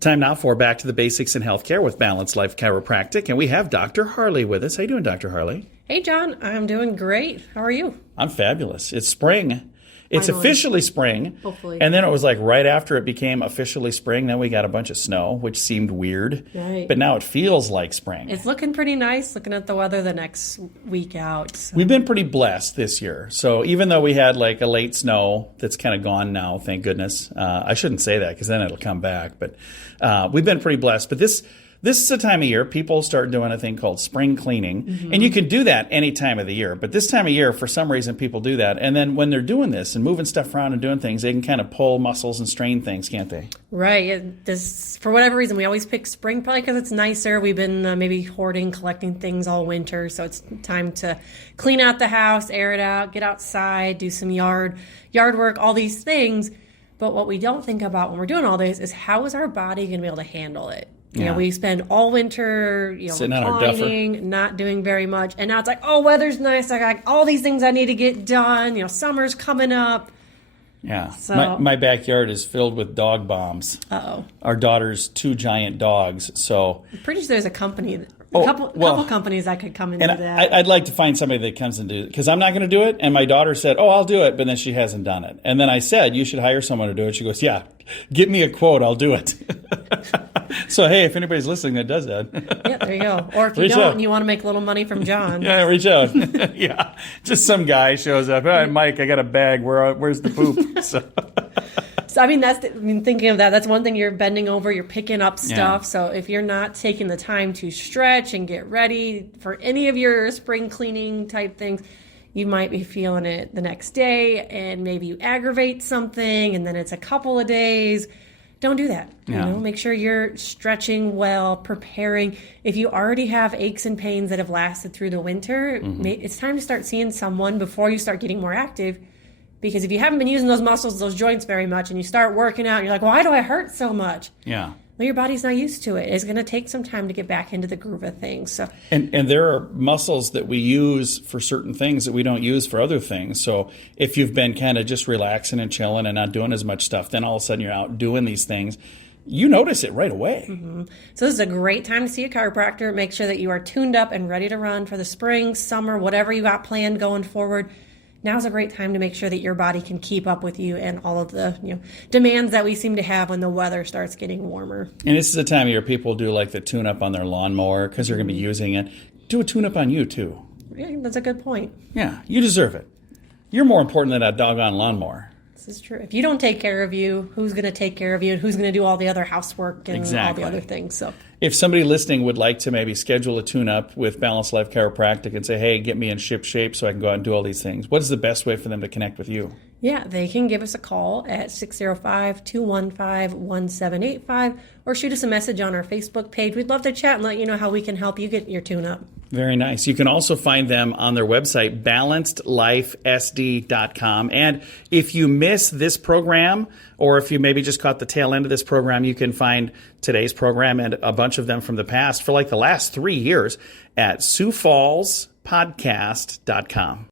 Time now for Back to the Basics in Healthcare with Balanced Life Chiropractic. And we have Dr. Harley with us. How you doing, Dr. Harley? Hey, John. I'm doing great. How are you? I'm fabulous. It's spring. It's Finally. officially spring. Hopefully. And then it was like right after it became officially spring, then we got a bunch of snow, which seemed weird. Right. But now it feels like spring. It's looking pretty nice looking at the weather the next week out. So. We've been pretty blessed this year. So even though we had like a late snow that's kind of gone now, thank goodness. I shouldn't say that because then it'll come back. But we've been pretty blessed. But this is the time of year people start doing a thing called spring cleaning. Mm-hmm. And you can do that any time of the year. But this time of year, for some reason, people do that. And then when they're doing this and moving stuff around and doing things, they can kind of pull muscles and strain things, can't they? Right. For whatever reason, we always pick spring, probably because it's nicer. We've been maybe hoarding, collecting things all winter. So it's time to clean out the house, air it out, get outside, do some yard work, all these things. But what we don't think about when we're doing all this is how is our body going to be able to handle it? You know, we spend all winter, reclining, not doing very much. And now it's like, oh, weather's nice. I got all these things I need to get done. Summer's coming up. Yeah. So, my backyard is filled with dog bombs. Uh-oh. Our daughter's 2 giant dogs. So I'm pretty sure there's a company, couple companies that could come and do that. I'd like to find somebody that comes and do it because I'm not going to do it. And my daughter said, oh, I'll do it. But then she hasn't done it. And then I said, you should hire someone to do it. She goes, yeah, get me a quote. I'll do it. So, hey, if anybody's listening that does that. Yeah, there you go. Or if you don't and you want to make a little money from John. Yeah, reach out. Yeah. Just some guy shows up. All right, Mike, I got a bag. Where's the poop? So I mean, thinking of that, that's one thing. You're bending over, you're picking up stuff. Yeah. So if you're not taking the time to stretch and get ready for any of your spring cleaning type things, you might be feeling it the next day and maybe you aggravate something and then it's a couple of days. Don't do that. Yeah. Make sure you're stretching well, preparing. If you already have aches and pains that have lasted through the winter, it's time to start seeing someone before you start getting more active. Because if you haven't been using those muscles, those joints very much, and you start working out, and you're like, why do I hurt so much? Yeah. Well, your body's not used to it. It's going to take some time to get back into the groove of things. So, and there are muscles that we use for certain things that we don't use for other things. So if you've been kind of just relaxing and chilling and not doing as much stuff, then all of a sudden you're out doing these things. You notice it right away. Mm-hmm. So this is a great time to see a chiropractor. Make sure that you are tuned up and ready to run for the spring, summer, whatever you got planned going forward. Now's a great time to make sure that your body can keep up with you and all of the demands that we seem to have when the weather starts getting warmer. And this is the time of year people do like the tune-up on their lawnmower because they're going to be using it. Do a tune-up on you, too. Yeah, that's a good point. Yeah, you deserve it. You're more important than that doggone lawnmower. This is true. If you don't take care of you, who's going to take care of you and who's going to do all the other housework and all the other things? So, if somebody listening would like to maybe schedule a tune-up with Balanced Life Chiropractic and say, hey, get me in ship shape so I can go out and do all these things, what is the best way for them to connect with you? Yeah, they can give us a call at 605-215-1785 or shoot us a message on our Facebook page. We'd love to chat and let you know how we can help you get your tune-up. Very nice. You can also find them on their website, BalancedLifeSD.com. And if you miss this program, or if you maybe just caught the tail end of this program, you can find today's program and a bunch of them from the past for like the last 3 years at Sioux Falls Podcast.com.